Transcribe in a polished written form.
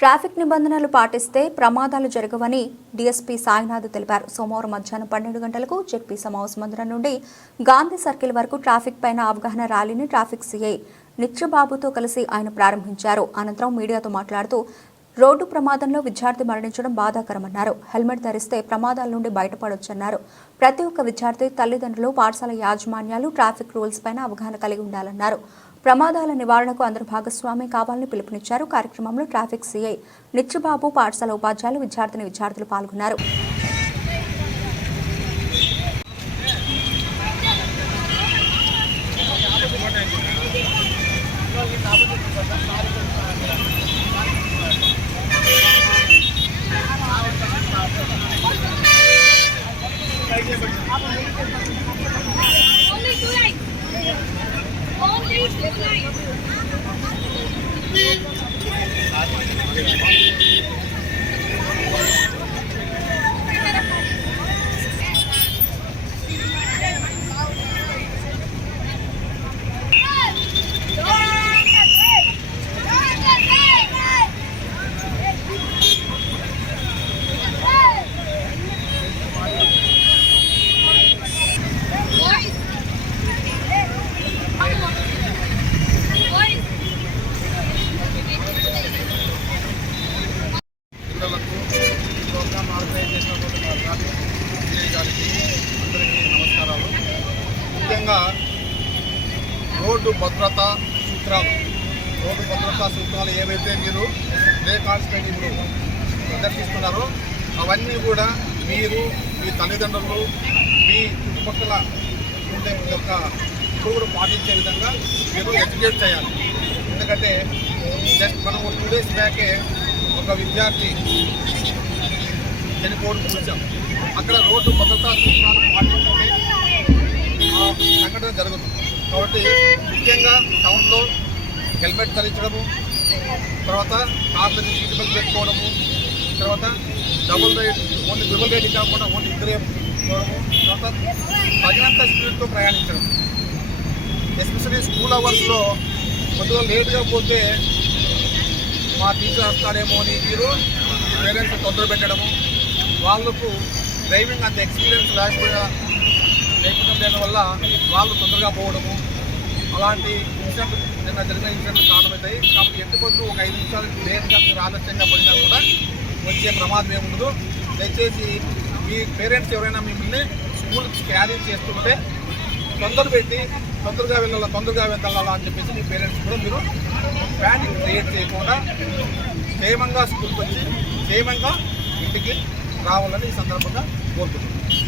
Traffic నిబంధనలు పాటిస్తే ప్రమాదాలు జరగవని డీఎస్పీ సాయినాథ్ తెలిపారు. సోమవారం మధ్యాహ్నం 12 గంటలకు జెడ్పీ సమావేశ మందిరం నుండి గాంధీ సర్కిల్ వరకు ట్రాఫిక్ పైన అవగాహన ర్యాలీని ట్రాఫిక్ సీఐ నిత్యబాబుతో కలిసి ఆయన ప్రారంభించారు. అనంతరం మీడియాతో మాట్లాడుతూ రోడ్డు ప్రమాదంలో విద్యార్థి మరణించడం బాధాకరమన్నారు. హెల్మెట్ ధరిస్తే ప్రమాదాల నుండి బయటపడొచ్చన్నారు. ప్రతి ఒక్క విద్యార్థి తల్లిదండ్రులు, పాఠశాల యాజమాన్యాలు ట్రాఫిక్ రూల్స్ పైన అవగాహన కలిగి ఉండాలన్నారు. ప్రమాదాల నివారణకు అందరూ భాగస్వామి కావాలని పిలుపునిచ్చారు. కార్యక్రమంలో ట్రాఫిక్ సీఐ నిత్యబాబు, పాఠశాల ఉపాధ్యాయులు, విద్యార్థులు పాల్గొన్నారు. నమస్కారాలు. ముఖ్యంగా రోడ్డు భద్రతా సూత్రాలు ఏవైతే మీరు డే కాన్స్టెంట్ ఇప్పుడు ప్రదర్శిస్తున్నారో అవన్నీ కూడా మీరు మీ తల్లిదండ్రులు, మీ చుట్టుపక్కల ఉండే యొక్క ఇప్పుడు కూడా పాటించే విధంగా మీరు ఎడ్యుకేట్ చేయాలి. ఎందుకంటే జస్ట్ మనం 2 days బ్యాకే ఒక విద్యార్థి చనిపోవడం చూసాం. అక్కడ రోడ్డు భద్రతా సూత్రాలు పాటించే సంఘటన జరుగుతుంది. కాబట్టి ముఖ్యంగా టౌన్లో హెల్మెట్ ధరించడము, తర్వాత కార్లని సీట్ బెల్ట్ పెట్టుకోవడము, తర్వాత డబుల్ రైడింగ్ కాకుండా ఓన్లీ ఇద్దరే పోవడము, తర్వాత తగినంత స్పీడ్తో ప్రయాణించడం. ఎస్పెషల్లీ స్కూల్ అవర్స్లో కొద్దిగా లేట్గా పోతే మా టీచర్ వస్తాడేమో అని మీరు పేరెంట్స్ తొందర పెట్టడము, వాళ్ళకు డ్రైవింగ్ అంత ఎక్స్పీరియన్స్ లేకపోవడం వల్ల వాళ్ళు తొందరగా పోవడము, అలాంటి ఇన్సిడెంట్ నిన్న జరిగిన ఇన్సిడెంట్లు కారణమవుతాయి. కాబట్టి ఎట్టుకొద్దు ఒక 5 నిమిషాలు లేట్గా మీరు ఆలస్యంగా పోయినా కూడా వచ్చే ప్రమాదం ఏముండదు. దయచేసి మీ పేరెంట్స్ ఎవరైనా మిమ్మల్ని స్కూల్కి క్యారీ చేస్తుంటే తొందరగా వెళ్ళాలా అని చెప్పేసి మీ పేరెంట్స్ కూడా మీరు ప్యానిక్ క్రియేట్ చేయకుండా క్షేమంగా స్కూల్కి వచ్చి క్షేమంగా ఇంటికి రావాలని ఈ సందర్భంగా కోరుకుంటున్నాను.